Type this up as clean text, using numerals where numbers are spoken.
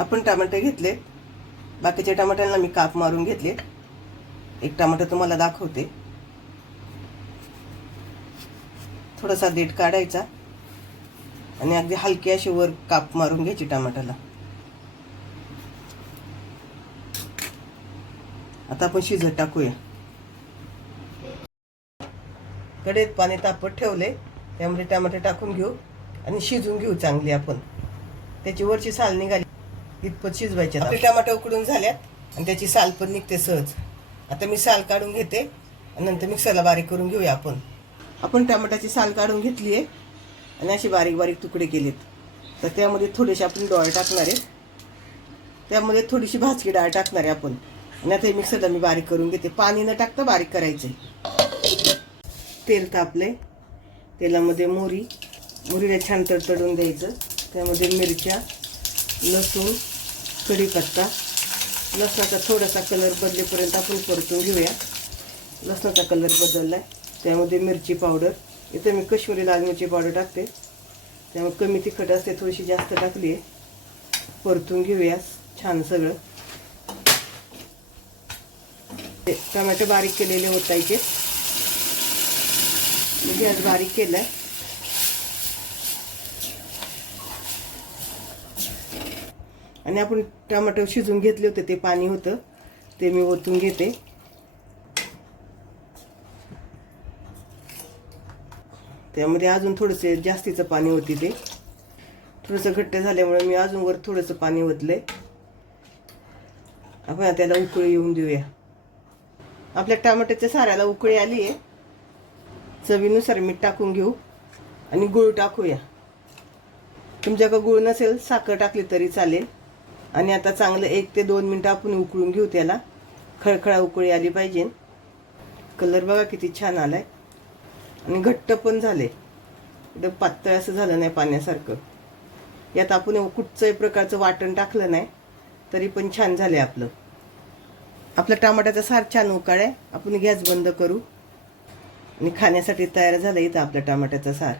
आपण टमाटे घेतले, बाकीच्या टमाट्यांना मी काप मारून घेतले। एक टमाटा तुम्हाला दाखवते। थोडासा देठ काढायचा आणि अगदी हलकी अशी वर काप मारून घ्यायची टमाट्याला। आता आपण शिजत टाकूया। कढईत पाणी तापत ठेवले, त्यामध्ये टमाटे टाकून घेऊ आणि शिजून घेऊ चांगली। आपण त्याची वरची साल निघाली इतपत शिजवायचे। आपले टमाटे उकडून झाल्यात आणि त्याची साल पण निघते सहज। आता मी साल काढून घेते आणि नंतर मिक्सरला बारीक करून घेऊया। आपण टमाट्याची साल काढून घेतली आहे आणि अशी बारीक बारीक तुकडे केलेत। तर त्यामध्ये थोडेसे आपण डाळ टाकणार आहे, त्यामध्ये थोडीशी भाजकी डाळ टाकणार आहे आपण। आणि आता मिक्सरला मी बारीक करून घेते, पाणी न टाकता बारीक करायचं। तेल तापले, तेलामध्ये मोहरीला छान तडतडून द्यायचं। त्यामध्ये मिरच्या, लसूण, कढीपत्ता, लसणाचा थोडासा कलर बदलेपर्यंत आपण परतून घेऊया। लसणाचा कलर बदललाय, त्यामध्ये मिरची पावडर, इथे मी काश्मीरी लाल मिरची पावडर टाकते, त्यामुळे कमी तिखट असते, थोडीशी जास्त टाकली आहे। परतून घेऊया छान सगळं। टमाटे बारीक केलेले ओतायचे, गॅस बारीक केलाय। आणि आपण टमाटे शिजून घेतले होते, ते पाणी होतं ते मी ओतून घेते। त्यामध्ये अजून थोडंसे जास्तीचं पाणी होती, ते थोडंसं घट्ट झाल्यामुळे मी अजून वर थोडंसं पाणी ओतलंय। आपण त्याला उकळी येऊन देऊया। आपल्या टमाट्याच्या साऱ्याला उकळी आली आहे। चवीनुसार मीठ टाकून घेऊ आणि गूळ टाकूया। तुमच्याकडे गूळ नसेल साखर टाकली तरी चालेल। आणि आता चांगलं 1 ते 2 मिनिटं आपण उकळून घेऊ त्याला। खळखळा उकळी आली पाहिजे। कलर बघा किती छान आलाय आणि घट्ट पण झाले, एकदम पातळ असं झालं नाही पाण्यासारखं। यात आपण कुठचंही प्रकारचं वाटण टाकलं नाही तरी पण छान झाले आपलं टमाट्याचा सार छान उकळाय। आपण गॅस बंद करू आणि खाण्यासाठी तयार झालं इथं आपलं टमाट्याचा सार।